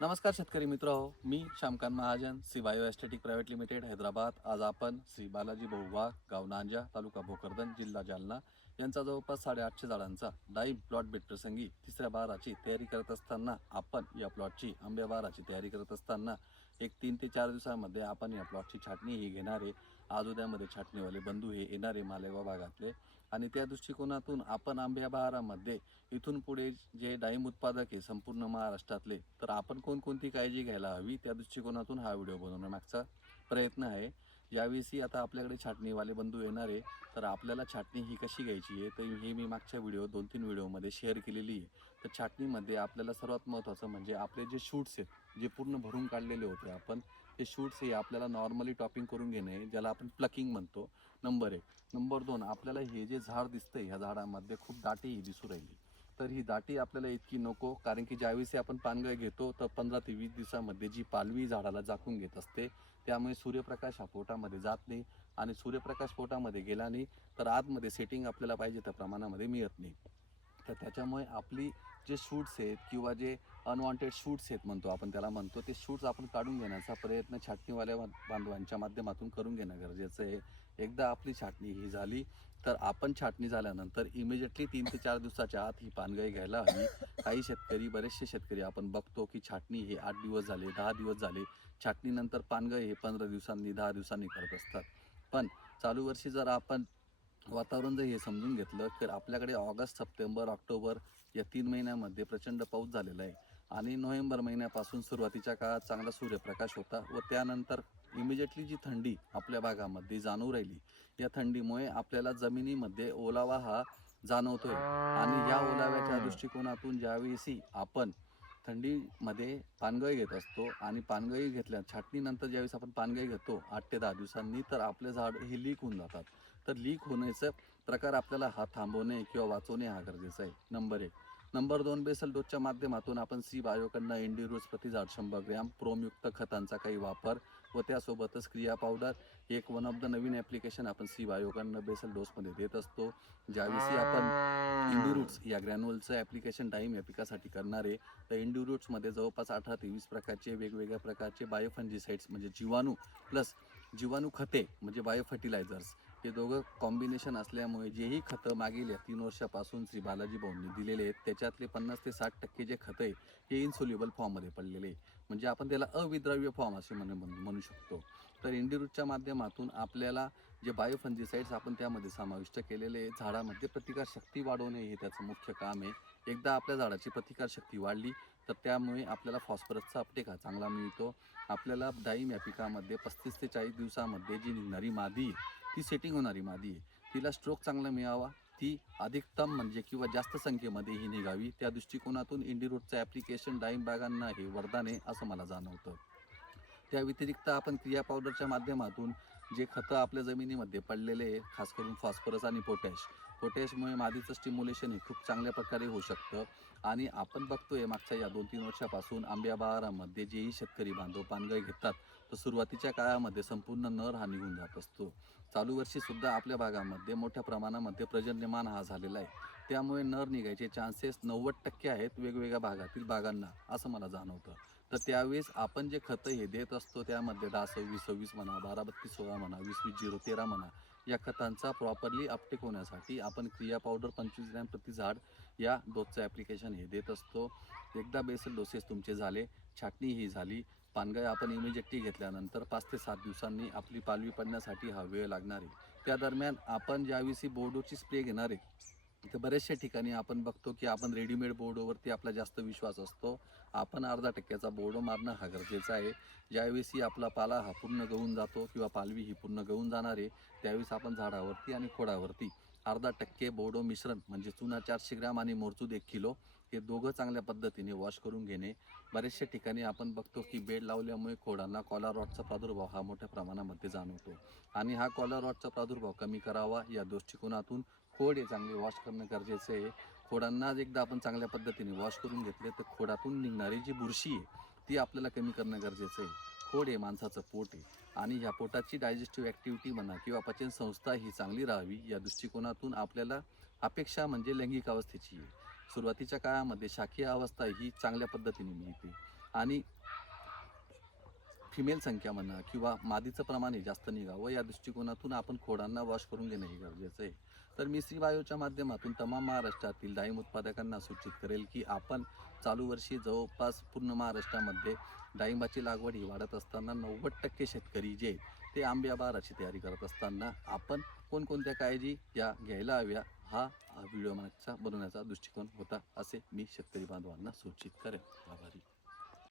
नमस्कार शेतकरी मित्र हो, मी Shyamkant Mahajan, Shri bio aesthetic private limited Hyderabad. आज आपण श्री बालाजी बहुवाग, गाव नांजा, तालुका भोकरदन, जिल्हा जालना यांचा जवळपास 850 झाडांचा डाळिंब प्लॉट भेट प्रसंगी तिसऱ्या बहाराची तयारी करत असताना आपण या प्लॉटची आंब्या बहाराची तयारी करत असताना एक 3 ते 4 दिवसांमध्ये आपण या प्लॉटची छाटणी ही घेणारे. आज उद्यामध्ये छाटणीवाले बंधू हे येणारे मालेगाव भागातले आणि त्या दृष्टिकोनातून आपण आंब्या बहारामध्ये इथून पुढे जे डाळिंब उत्पादक आहे संपूर्ण महाराष्ट्रातले, तर आपण कोणकोणती काळजी घ्यायला हवी त्या दृष्टिकोनातून हा व्हिडिओ बनवण्यामागचा प्रयत्न आहे. यावेळी आता आपल्याकडे छाटणीवाले बंधू येणार आहे, तर आपल्याला छाटणी ही कशी घ्यायची आहे तर हे मी मागच्या 2-3 व्हिडिओमध्ये शेअर केलेली आहे. तर छाटणीमध्ये आपल्याला सर्वात महत्त्वाचं म्हणजे आपले जे शूट्स आहेत जे पूर्ण भरून काढलेले होते आपण, ते शूट्स हे आपल्याला नॉर्मली टॉपिंग करून घेणे ज्याला आपण प्लकिंग म्हणतो. नंबर 1. नंबर 2, आपल्याला हे जे झाड दिसतंय ह्या झाडामध्ये खूप दाटी ही दिसू राहिली. तर ही दाटी आपल्याला इतकी नको, कारण की ज्यावेळेस आपण पानगळ घेतो तर 15 ते 20 दिवसामध्ये जी पालवी झाडाला झाकून घेत असते, त्यामुळे सूर्यप्रकाश हा पोटामध्ये जात नाही आणि सूर्यप्रकाश पोटामध्ये गेला नाही तर आतमध्ये सेटिंग आपल्याला पाहिजे त्या प्रमाणामध्ये मिळत नाही. तर त्याच्यामुळे आपली जे शूट्स आहेत किंवा जे अनवॉन्टेड शूट्स आहेत म्हणतो आपण त्याला म्हणतो, ते शूट्स आपण काढून घेण्याचा प्रयत्न छाटणीवाल्या बांधवांच्या माध्यमातून करून घेणं गरजेचं आहे. एकदा आपली छाटणी ही झाली तर आपण छाटणी झाल्यानंतर इमिजिएटली 3 ते 4 दिवसाच्या आत ही पानगळी घ्यायला हवी. काही शेतकरी, बरेचसे शेतकरी आपण बघतो की छाटणी हे 8 दिवस झाले, 10 दिवस झाले, छाटणीनंतर पानगळ हे 15 दिवसांनी, 10 दिवसांनी करत असतात. पण चालू वर्षी जर आपण वातावरण जर हे समजून घेतलं तर आपल्याकडे ऑगस्ट, सप्टेंबर, ऑक्टोबर या 3 महिन्यामध्ये प्रचंड पाऊस झालेला आहे आणि नोव्हेंबर महिन्यापासून सुरुवातीच्या काळात चांगला सूर्यप्रकाश होता व त्यानंतर इमिजिएटली जी थंडी आपल्या भागामध्ये जाणवू राहिली, या थंडीमुळे आपल्याला जमिनीमध्ये ओलावा हा जाणवतोय आणि या ओलाव्याच्या दृष्टिकोनातून ज्यावेळेस आपण थंडीमध्ये पानगळ घेत असतो आणि पानगळी घेतल्या छाटणीनंतर ज्यावेळेस आपण पानगळी घेतो 8 ते 10 दिवसांनी, तर आपले झाड हे लीक होऊन जातात. तर लीक होण्याचा प्रकार आपल्याला हा थांबवणे किंवा वाचवणे हा गरजेचा आहे. नंबर 1. नंबर 2, बेसल डोसच्या माध्यमातून आपण सी बायोकडनं एंडिरोज प्रति झाड 100 ग्रॅम प्रोमयुक्त खतांचा काही वापर व त्यासोबतच क्रिया पावडर एक one of the Naveen application आपण सी बायोकडनं बेसल डोसमध्ये देत असतो. ज्यावेळी आपण इंडिरूट्स या ग्रॅन्युअलचं ॲप्लिकेशन टाईम या पिकासाठी करणार आहे, तर इंडिरूट्समध्ये जवळपास 18 ते 20 प्रकारचे वेगवेगळ्या प्रकारचे बायोफंजिसाइड्स म्हणजे जीवाणू प्लस जीवाणू खते म्हणजे बायो फर्टिलायझर्स, हे दोघं कॉम्बिनेशन असल्यामुळे जेही खतं मागील या 3 वर्षापासून श्री बालाजी भाऊंनी दिलेले आहेत, त्याच्यातले 50 ते 60% जे खतं आहे हे इन्सोल्युबल फॉर्ममध्ये पडलेले आहे. म्हणजे आपण त्याला अविद्राव्य फॉर्म असे म्हणू शकतो. तर इंडिरूटच्या माध्यमातून आपल्याला जे बायोफंजिसाइड्स आपण त्यामध्ये समाविष्ट केलेले आहे, झाडामध्ये प्रतिकारशक्ती वाढवणे हे त्याचं मुख्य काम आहे. एकदा आपल्या झाडाची प्रतिकारशक्ती वाढली तर त्यामुळे आपल्याला फॉस्फरसचा अपटेक हा चांगला मिळतो. आपल्याला डाळिंब या पिकामध्ये 35 ते 40 दिवसामध्ये जी निघणारी मादी आहे, ती सेटिंग होणारी मादी आहे, तिला स्ट्रोक चांगला मिळावा, ती अधिकतम म्हणजे किंवा जास्त संख्येमध्ये ही निघावी, त्या दृष्टिकोनातून इंडिरूटचं ॲप्लिकेशन डाळिंब बागांना हे वरदान आहे असं मला जाणवतं. त्या व्यतिरिक्त आपण क्रिया पावडरच्या माध्यमातून जे खतं आपल्या जमिनीमध्ये पडलेले आहे, खास करून फॉस्फरस आणि पोटॅशमुळे मादीचं स्टिम्युलेशन हे खूप चांगल्या प्रकारे होऊ शकतं आणि आपण बघतोय मागच्या या 2-3 वर्षापासून आंब्या बहारामध्ये जेही शेतकरी बांधव पानगळ घेतात, तर सुरुवातीच्या काळामध्ये संपूर्ण नर हा निघून जात असतो. चालू वर्षीसुद्धा आपल्या भागामध्ये मोठ्या प्रमाणामध्ये पर्जन्यमान हा झालेला आहे. त्यामुळे नर निघायचे चान्सेस 90% आहेत वेगवेगळ्या भागातील बागांना, असं मला जाणवतं. तर त्यावेळेस आपण जे खतं हे देत असतो त्यामध्ये 10-26-26 म्हणा, 12-32-16 म्हणा, 20-20-0-13 म्हणा, या खतांचा प्रॉपरली अपटेक होण्यासाठी आपण क्रिया पावडर 25 ग्रॅम प्रति झाड या डोसचं ॲप्लिकेशन हे देत असतो. एकदा बेसल डोसेस तुमचे झाले, छाटणी ही झाली, पानगळ आपण इमिजिएटली घेतल्यानंतर 5 ते 7 दिवसांनी आपली पालवी पडण्यासाठी हा वेळ लागणार आहे. त्या दरम्यान आपण ज्यावेळी बोर्डोची स्प्रे घेणार आहे, तर बऱ्याचशा ठिकाणी आपण बघतो की आपण रेडीमेड बोर्डोवरती आपला जास्त विश्वास असतो. आपण अर्धा टक्क्याचा बोर्डो मारणं हा गरजेचा आहे. ज्यावेळेस आपला पाला हा पूर्ण गळून जातो किंवा पालवी ही पूर्ण गळून जाणार आहे, त्यावेळेस आपण झाडावरती आणि खोडावरती 0.5% बोर्डो मिश्रण म्हणजे चुना 400 ग्रॅम आणि मोरचूद 1 किलो हे दोघं चांगल्या पद्धतीने वॉश करून घेणे. बऱ्याचशा ठिकाणी आपण बघतो की बेड लावल्यामुळे खोडांना कॉलर रॉटचा प्रादुर्भाव हा मोठ्या प्रमाणामध्ये जाणवतो आणि हा कॉलर रॉटचा प्रादुर्भाव कमी करावा या दृष्टिकोनातून खोड हे चांगले वॉश करणं गरजेचं आहे. खोडांना एकदा आपण चांगल्या पद्धतीने वॉश करून घेतले तर खोडातून निघणारी जी बुरशी आहे ती आपल्याला कमी करणं गरजेचं आहे. खोड हे माणसाचं पोट आहे आणि ह्या पोटाची डायजेस्टिव्ह ॲक्टिव्हिटी म्हणा किंवा पचनसंस्था ही चांगली राहावी या दृष्टिकोनातून आपल्याला अपेक्षा म्हणजे लैंगिक अवस्थेची आहे. सुरुवातीच्या काळामध्ये शाकीय अवस्था ही चांगल्या पद्धतीने मिळते आणि फिमेल संख्या म्हणा किंवा मादीचं प्रमाण हे जास्त निघावं या दृष्टिकोनातून आपण खोडांना वॉश करून घेणे हे गरजेचं आहे. तर मी श्री बायोच्या माध्यमातून तमाम महाराष्ट्रातील डाळिंब उत्पादकांना सूचित करेल की आपण चालू वर्षी जवळपास पूर्ण महाराष्ट्रामध्ये डाळिंबाची लागवड ही वाढत असताना 90% शेतकरी जे ते आंब्या बहाराची तयारी करत असताना आपण कोणकोणत्या काळजी या घ्यायला हव्या हा व्हिडिओ मागचा बनवण्याचा दृष्टिकोन होता असे मी शेतकरी बांधवांना सूचित करेन. आभारी.